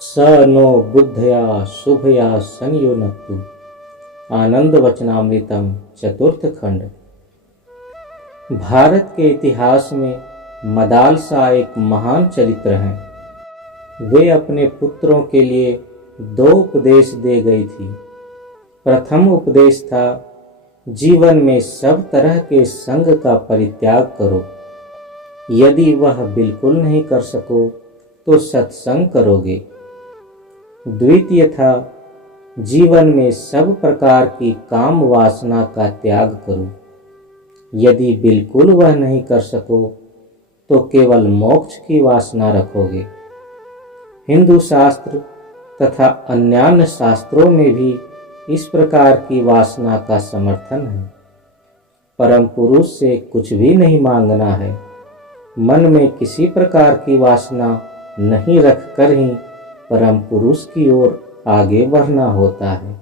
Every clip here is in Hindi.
स नो बुद्धया शुभया संयुनक्तु। आनंद वचनामृतम चतुर्थ खंड। भारत के इतिहास में मदालसा एक महान चरित्र हैं। वे अपने पुत्रों के लिए 2 उपदेश दे गई थी। प्रथम उपदेश था, जीवन में सब तरह के संग का परित्याग करो। यदि वह बिल्कुल नहीं कर सको तो सत्संग करोगे। द्वितीय था, जीवन में सब प्रकार की काम वासना का त्याग करो। यदि बिल्कुल वह नहीं कर सको तो केवल मोक्ष की वासना रखोगे। हिंदू शास्त्र तथा अन्यान्य शास्त्रों में भी इस प्रकार की वासना का समर्थन है। परम पुरुष से कुछ भी नहीं मांगना है। मन में किसी प्रकार की वासना नहीं रखकर ही परम पुरुष की ओर आगे बढ़ना होता है।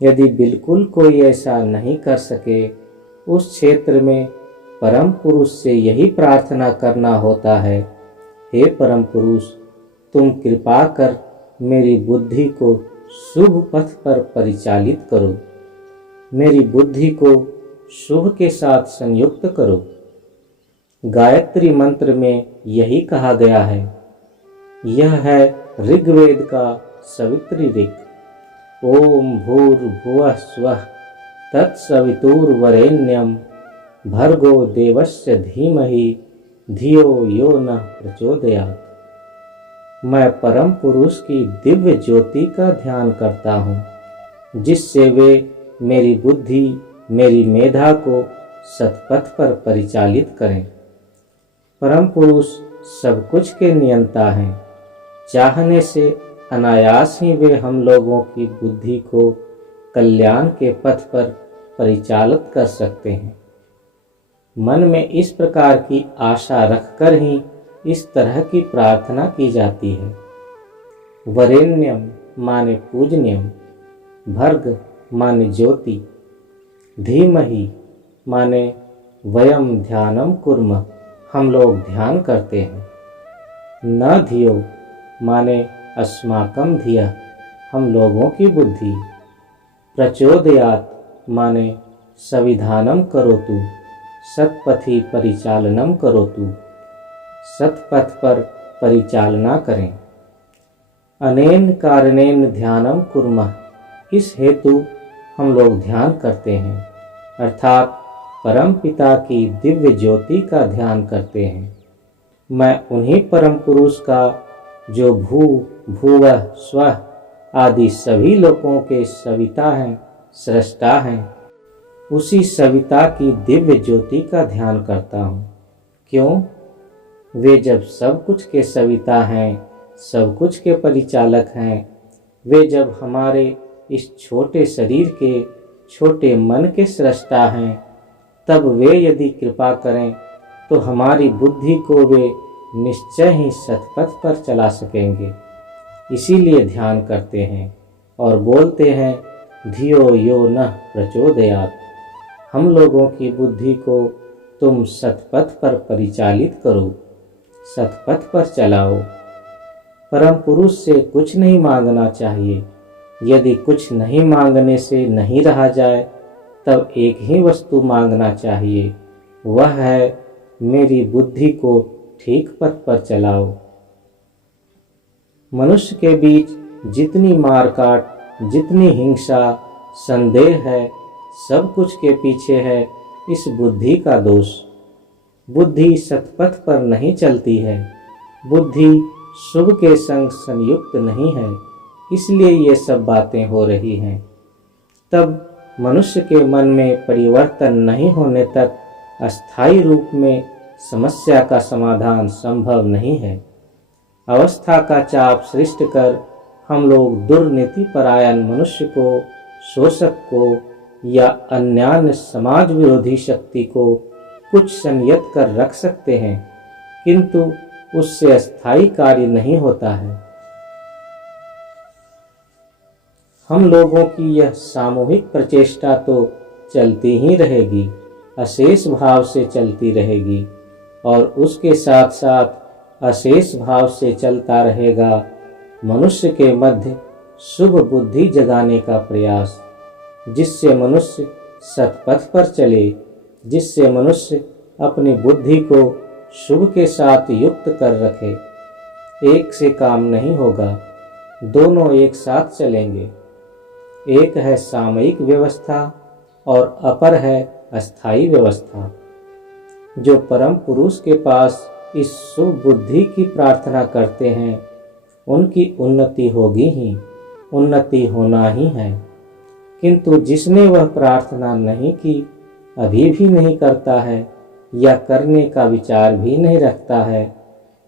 यदि बिल्कुल कोई ऐसा नहीं कर सके, उस क्षेत्र में परम पुरुष से यही प्रार्थना करना होता है, हे परम पुरुष, तुम कृपा कर मेरी बुद्धि को शुभ पथ पर परिचालित करो। मेरी बुद्धि को शुभ के साथ संयुक्त करो। गायत्री मंत्र में यही कहा गया है। यह है ऋग्वेद का सवित्री ऋक्। ओम भूर्भुवः स्वः तत्सवितुर्वरेण्यं भर्गो देवस्य धीमहि धियो यो नः प्रचोदयात्। मैं परम पुरुष की दिव्य ज्योति का ध्यान करता हूँ, जिससे वे मेरी बुद्धि, मेरी मेधा को सतपथ पर परिचालित करें। परम पुरुष सब कुछ के नियंता हैं। चाहने से अनायास ही वे हम लोगों की बुद्धि को कल्याण के पथ पर परिचालित कर सकते हैं। मन में इस प्रकार की आशा रखकर ही इस तरह की प्रार्थना की जाती है। वरेण्यम माने पूजनीयम, भर्ग माने ज्योति, धीमहि माने वयम ध्यानम कुर्मः, हम लोग ध्यान करते हैं। न धियो माने अस्माकं धियः, हम लोगों की बुद्धि। प्रचोदयात् माने संविधानम करोतु, सत्पथि परिचालनम करोतु, सतपथ पर परिचालना करें। अनेन कारणेन ध्यानम कुर्मः, इस हेतु हम लोग ध्यान करते हैं, अर्थात परम पिता की दिव्य ज्योति का ध्यान करते हैं। मैं उन्हीं परम पुरुष का, जो भू भुवः स्वः आदि सभी लोगों के सविता हैं, सृष्टा हैं, उसी सविता की दिव्य ज्योति का ध्यान करता हूँ। क्यों? वे जब सब कुछ के सविता हैं, सब कुछ के परिचालक हैं, वे जब हमारे इस छोटे शरीर के, छोटे मन के सृष्टा हैं, तब वे यदि कृपा करें तो हमारी बुद्धि को वे निश्चय ही सतपथ पर चला सकेंगे। इसीलिए ध्यान करते हैं और बोलते हैं, धियो यो नः प्रचोदयात्, हम लोगों की बुद्धि को तुम सतपथ पर परिचालित करो, सतपथ पर चलाओ। परम पुरुष से कुछ नहीं मांगना चाहिए। यदि कुछ नहीं मांगने से नहीं रहा जाए, तब एक ही वस्तु मांगना चाहिए, वह है मेरी बुद्धि को ठीक पथ पर चलाओ। मनुष्य के बीच जितनी मारकाट, जितनी हिंसा, संदेह है, सब कुछ के पीछे है इस बुद्धि का दोष। बुद्धि सतपथ पर नहीं चलती है, बुद्धि शुभ के संग संयुक्त नहीं है, इसलिए ये सब बातें हो रही हैं। तब मनुष्य के मन में परिवर्तन नहीं होने तक अस्थायी रूप में समस्या का समाधान संभव नहीं है। अवस्था का चाप सृष्ट कर हम लोग दुर्नीति परायण मनुष्य को, शोषक को या अन्यान्य समाज विरोधी शक्ति को कुछ संयत कर रख सकते हैं, किंतु उससे अस्थायी कार्य नहीं होता है। हम लोगों की यह सामूहिक प्रचेष्टा तो चलती ही रहेगी, अशेष भाव से चलती रहेगी, और उसके साथ साथ अशेष भाव से चलता रहेगा मनुष्य के मध्य शुभ बुद्धि जगाने का प्रयास, जिससे मनुष्य सत्पथ पर चले, जिससे मनुष्य अपनी बुद्धि को शुभ के साथ युक्त कर रखे। एक से काम नहीं होगा, दोनों एक साथ चलेंगे। एक है सामयिक व्यवस्था और अपर है अस्थायी व्यवस्था। जो परम पुरुष के पास इस शुभ बुद्धि की प्रार्थना करते हैं, उनकी उन्नति होगी ही, उन्नति होना ही है। किंतु जिसने वह प्रार्थना नहीं की, अभी भी नहीं करता है या करने का विचार भी नहीं रखता है,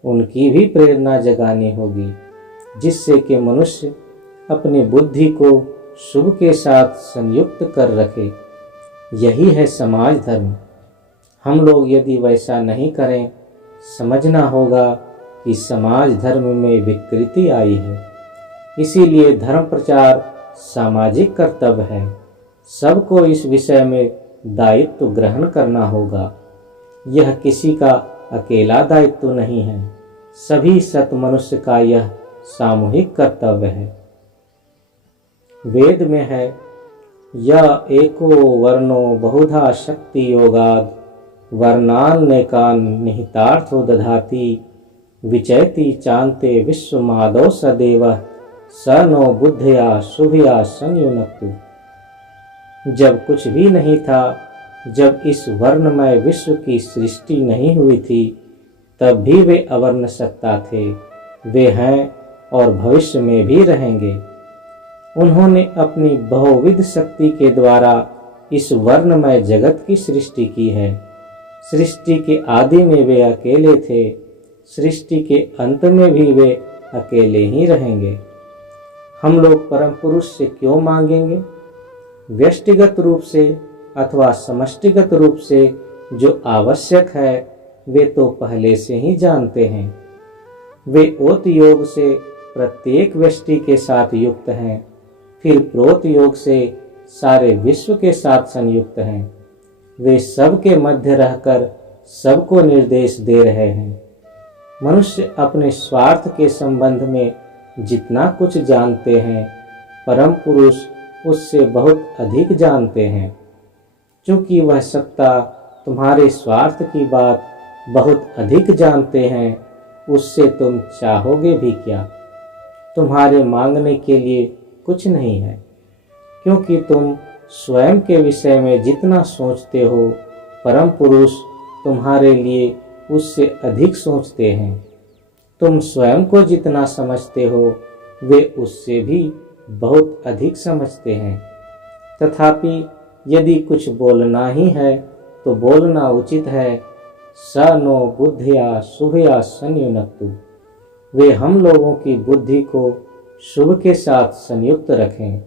उनकी भी प्रेरणा जगानी होगी, जिससे कि मनुष्य अपनी बुद्धि को शुभ के साथ संयुक्त कर रखे। यही है समाज धर्म। हम लोग यदि वैसा नहीं करें, समझना होगा कि समाज धर्म में विकृति आई है। इसीलिए धर्म प्रचार सामाजिक कर्तव्य है। सबको इस विषय में दायित्व ग्रहण करना होगा। यह किसी का अकेला दायित्व नहीं है, सभी सत मनुष्य का यह सामूहिक कर्तव्य है। वेद में है, यह एको वर्णो बहुधा शक्ति योगाद वर्णान्यकान निहितार्थो दधाति विचयति चान्ते विश्वमादौ सदेव स नो बुद्धया शुभया संयुनक्तु। जब कुछ भी नहीं था, जब इस वर्णमय विश्व की सृष्टि नहीं हुई थी, तब भी वे अवर्ण सत्ता थे। वे हैं और भविष्य में भी रहेंगे। उन्होंने अपनी बहुविध शक्ति के द्वारा इस वर्णमय जगत की सृष्टि की है। सृष्टि के आदि में वे अकेले थे, सृष्टि के अंत में भी वे अकेले ही रहेंगे। हम लोग परम पुरुष से क्यों मांगेंगे? व्यष्टिगत रूप से अथवा समष्टिगत रूप से जो आवश्यक है, वे तो पहले से ही जानते हैं। वे ओत योग से प्रत्येक व्यष्टि के साथ युक्त हैं, फिर प्रोत योग से सारे विश्व के साथ संयुक्त हैं। वे सबके मध्य रहकर सबको निर्देश दे रहे हैं। मनुष्य अपने स्वार्थ के संबंध में जितना कुछ जानते हैं, परम पुरुष उससे बहुत अधिक जानते हैं। क्योंकि वह सत्ता तुम्हारे स्वार्थ की बात बहुत अधिक जानते हैं, उससे तुम चाहोगे भी क्या? तुम्हारे मांगने के लिए कुछ नहीं है, क्योंकि तुम स्वयं के विषय में जितना सोचते हो, परम पुरुष तुम्हारे लिए उससे अधिक सोचते हैं। तुम स्वयं को जितना समझते हो, वे उससे भी बहुत अधिक समझते हैं। तथापि यदि कुछ बोलना ही है तो बोलना उचित है, स नो बुद्धया शुभया संयुनक्तु। वे हम लोगों की बुद्धि को शुभ के साथ संयुक्त रखें,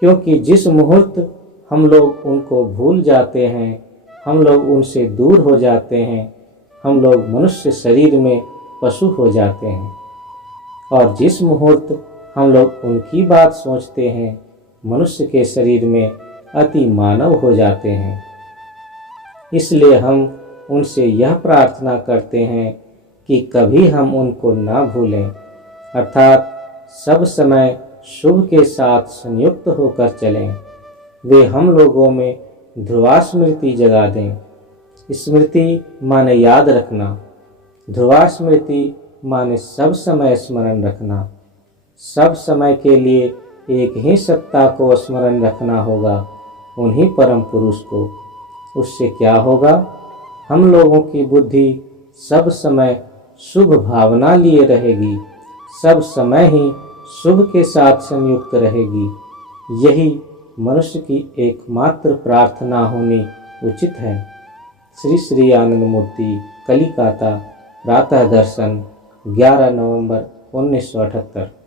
क्योंकि जिस मुहूर्त हम लोग उनको भूल जाते हैं, हम लोग उनसे दूर हो जाते हैं, हम लोग मनुष्य शरीर में पशु हो जाते हैं। और जिस मुहूर्त हम लोग उनकी बात सोचते हैं, मनुष्य के शरीर में अति मानव हो जाते हैं। इसलिए हम उनसे यह प्रार्थना करते हैं कि कभी हम उनको ना भूलें, अर्थात सब समय शुभ के साथ संयुक्त होकर चलें। वे हम लोगों में ध्रुवा स्मृति जगा दें। स्मृति माने याद रखना, ध्रुवा स्मृति माने सब समय स्मरण रखना। सब समय के लिए एक ही सत्ता को स्मरण रखना होगा, उन्हीं परम पुरुष को। उससे क्या होगा? हम लोगों की बुद्धि सब समय शुभ भावना लिए रहेगी, सब समय ही शुभ के साथ संयुक्त रहेगी। यही मनुष्य की एकमात्र प्रार्थना होनी उचित है। श्री श्री आनंद मूर्ति, कलिकाता, प्रातः दर्शन, 11 नवंबर 1978।